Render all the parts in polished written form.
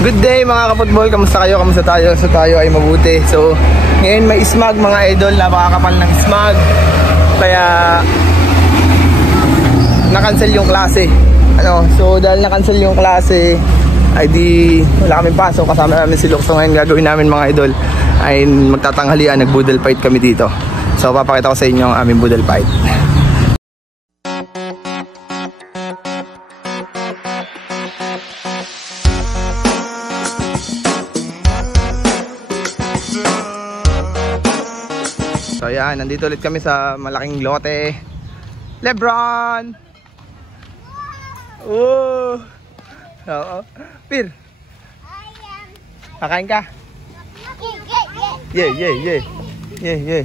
Good day mga kaputbol, kamusta kayo? Kamusta tayo? So tayo ay mabuti. So ngayon may smog mga idol, napakakapal ng smog. Kaya na-cancel yung klase. So dahil na-cancel yung klase ay di wala kaming pasok, kasama namin si Lok. So ngayon gagawin namin mga idol ay magtatanghalian, nag-boodle fight kami dito. So papakita ko sa inyo ang aming boodle fight. So ayan, nandito ulit kami sa malaking lote. Lebron! Oh! Oo. Pir! Kakain ka? Yeah, yeah, yeah. Yeah, yeah.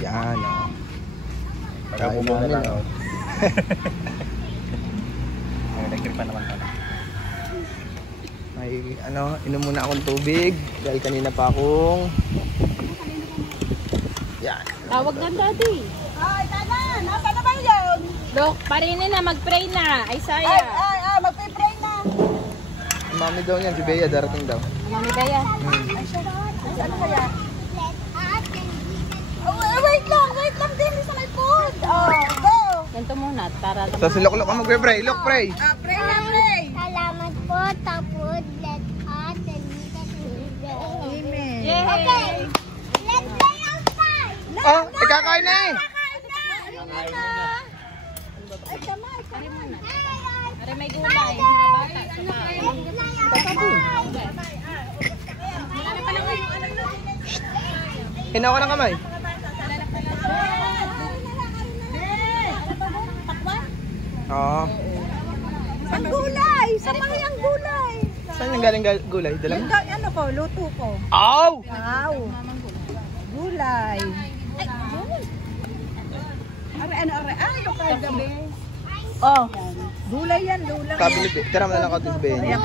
Yan o. Kain namin o. Nag-trip pa naman pala. May inom muna akong tubig dahil kanina pa akong yan. Tawag ng daddy. Ay, tanan! Apa naman yun? Look, parinin na, mag-pray na. Ay, saya. Ay, magpipray na. Ang mami daw niyan, si Bea, darating daw. Mami kaya? Ay, siya doon. Ano kaya? Wait lang din sa my food. Oh, go! Ganito muna, para lang. So si Lok ang magpe-pray. Lok, pray. Pray na, pray. Salamat po, tapos let us and Amen. Yay! Okay, let's play outside. Oh, kakain na eh. Ay, kamay. Are may gulay. Mga bata, sabay. Hinawa ng kamay. Oo. Ang gulay! Samahay ang gulay! Saan yung galing gulay? Dala mo? Ano ko, luto ko. Ow! Wow! Gulay! Ano? Ay, yung kaya gabi. Oh, Gulay yan, gulay. Sabi ni Bea. Tira mo na lang kautin si Bea niya.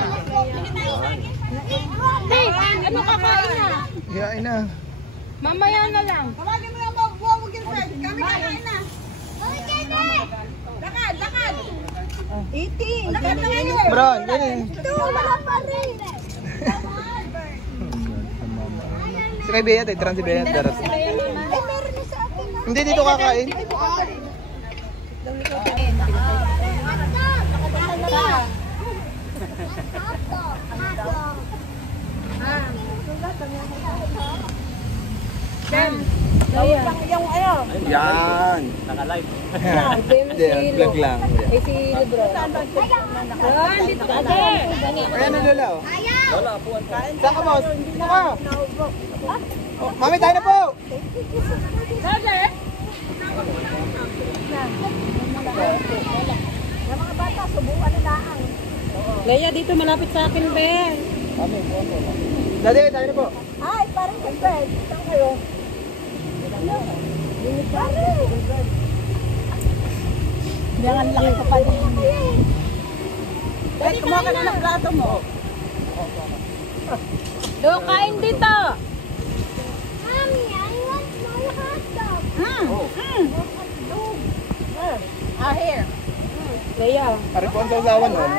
hey, ano kakain na? Hiyain na. Mamaya na lang. Tawagin mo yung mag-buwag yung side. Kami kakain na. Lakad! Eating! Lakad na ngayon! Bron, yan eh. Ito, wala pa rin! Si kay Bea, tira si Bea. Darating. Ay, meron na sa akin. Hindi dito kakain. Yung ano? Yan. Naka-live. Hindi, vlog lang. Eh, si Libro. Ayan, dito ka. Ayan na Lola oh. Lola, apuan ka. Saan ka boss? Dito ka. Oh, mami, tayo na po. Daddy! Yung mga bata, subukan na lang. Leia, dito malapit sa akin, Ben. Daddy, tayo na po. Ay, parang good. Saan kayo? Jangan laki ka pa din. Ay, kumuha ka na ng plato mo. Do, kain dito. Mommy, I want my hot dog. Here. Leia. Ari po ang sausawan oh.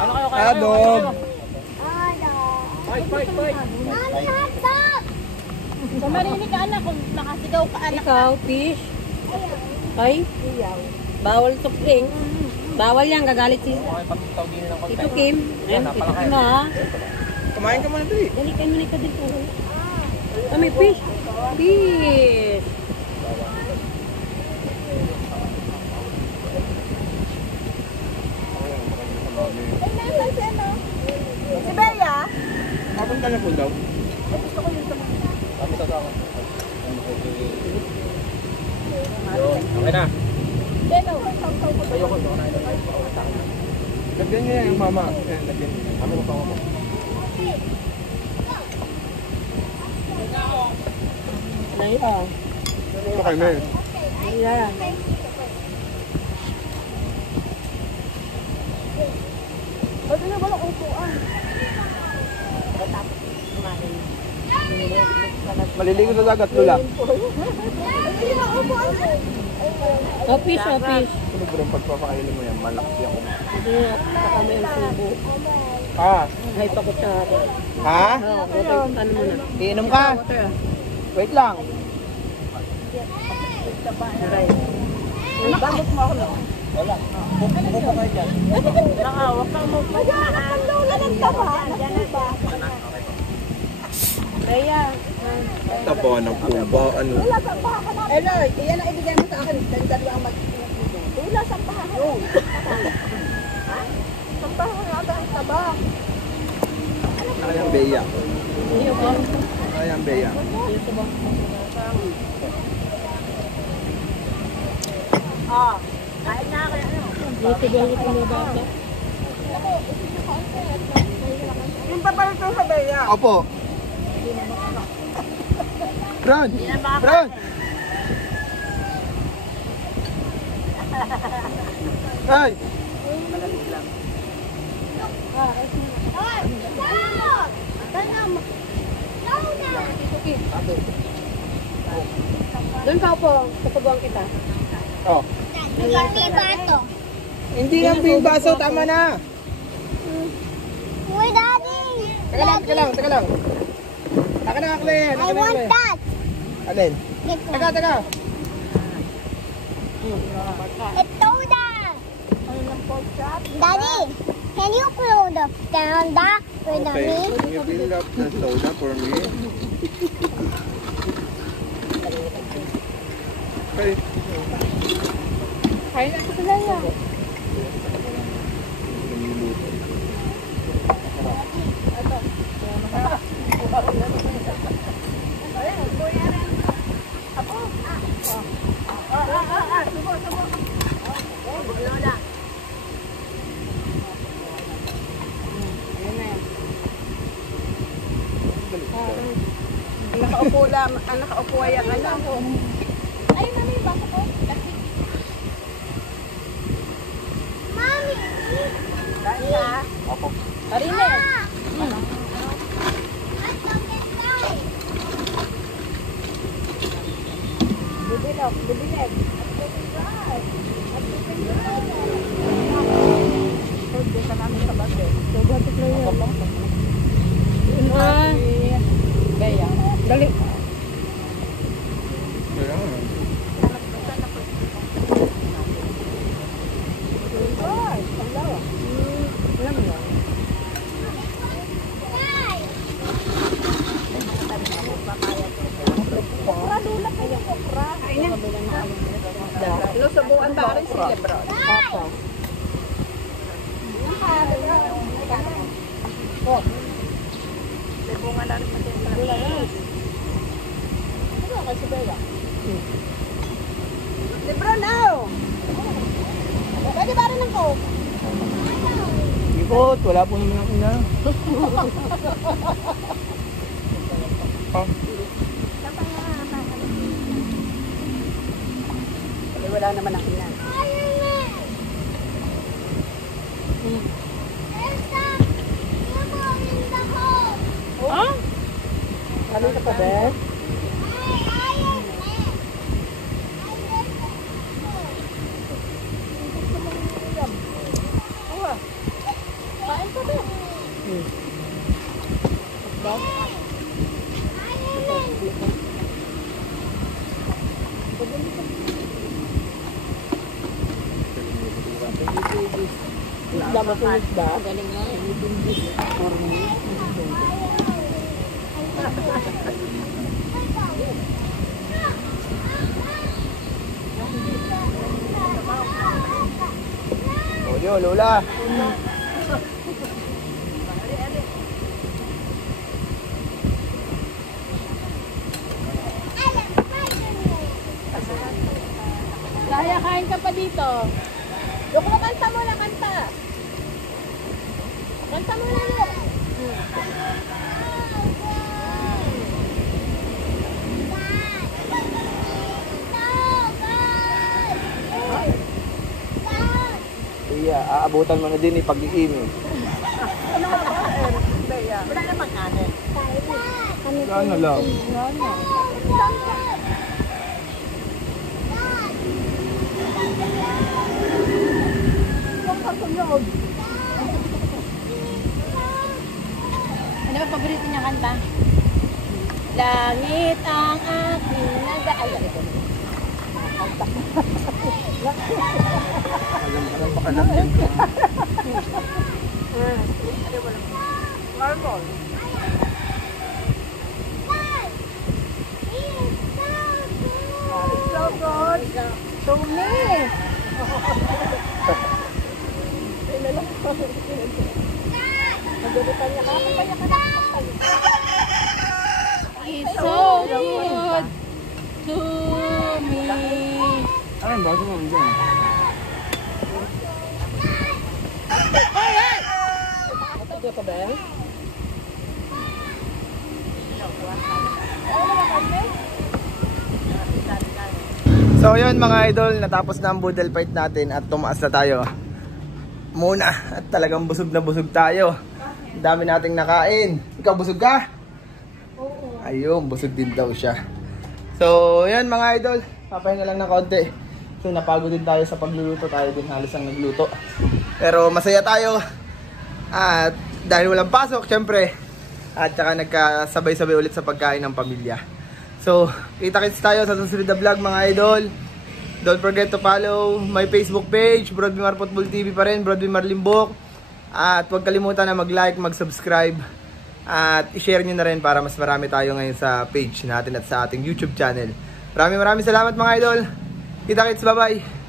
Ano kayo Adog. Mommy, hot dog. So, marinig ka anak kung nakasigaw ka anak. Ikaw, fish. Ay, bawal to drink. Bawal yan, gagalit si Tito Kim. Ayan, Tito Kim ha. Kumain ka muna dali. Dali ka muna ka dito. Ah, may fish. Fish. Si Bea? Kapon ka na po daw. Okay na. Lagyan niya yung mama. Lagyan niya. Kami mo pa mo. Leia. Ito kayo na eh. Ayan. Ba't na walang upuan? Maliligo sa dagat, Lola. Ay, upuan. Fish, fish. Ano ba yung pagpapakainin mo yan? Malaki ako. Hindi nga, kami ang subo. Ah, Hay pa ko siya. ha? Oo, water, ano mo na. Iinom ka? Water ah. Wait lang. Aray. Bakit mo ako no? Wala. Buko kayo dyan. Nakawak kang mo. Maghanap ang lola ng taba. Ba? Kaya. Taba ng puba, ano? Wala sa baha na. Eloy, iyan ang ibigay mo sa akin. Dalawa ang mag-ibigay. Wala sa baha. Ha? Sa baha nga ang taba. Ayang beya. Iyo ba? Ayang beya. Iyo ba? Ah. Kain na kayo. Dito ba yung mga bata? Yung papal ito sa beya. Opo. Ron! Ron! Ay! Doon ka po, kapaguan kita. Oh. Hindi lang yung baso, tama na. Uy, Daddy! Teka lang. Taka na, Claire. I want that! Alin? Teka. Ito na! Daddy, can you blow the soda with me? Can you fill up the soda for me? Okay. Kain na sila yan. Nakaupo lang, ang nakaupo ay ang ano. Ayun na yung baso ko. Mommy! Kain na. Opo. Karine. Bibilog, bibilig. Doon ka namin sa base. Babatik na yan. Ah. Beya. Dali. Kaya nga. Ay, ang lawa. Alam mo yan. Okra, dulak kayo okra. Ay na. Lo, subuan ba rin sila, bro? Papa. Oh. Bunga na rin pati sa dulak. Ano kasi Beya? Libro now! Pwede ba rin ng coke? Ikot, wala po naman ako na. Oh. Wala naman ang ilan. Ah? Ano ka pa, Beth? Kain ka, Beth. Isda ba sa isda? Galing nga. Olyo, Lola. Kaya kain ka pa dito. Look, kanta mo na, kanta. Kanta mo na, look. Iya, aabutan mo na din pag-iimig. Ano ka ba, Bea? Wala namang kanin. Ano lang? Yung kasunod. Ano ba paborito niya kanta? Langit ang aking nag-aalala. Alam pa anak yan. Marmol. So good. To me. It's so good to me. Ano yung bago mo dyan? Ito ka ba? So yun mga idol, natapos na ang boodle fight natin at tumaas na tayo muna at talagang busog na busog tayo. Ang dami nating nakain. Ikaw busog ka? Oo. Ayun, busog din daw siya. So yun mga idol, papahinga lang ng konti. So napagod din tayo sa pagluluto, tayo din halos ang nagluto. Pero masaya tayo at dahil walang pasok syempre, at saka nagkasabay-sabay ulit sa pagkain ng pamilya. So, kita-kits tayo sa susunod na vlog mga idol. Don't forget to follow my Facebook page, Brodwimar Football TV pa rin, Brodwimar Limbok. At huwag kalimutan na mag-like, mag-subscribe. At i-share nyo na rin para mas marami tayo ngayon sa page natin at sa ating YouTube channel. Maraming salamat mga idol. Kita-kits, bye-bye.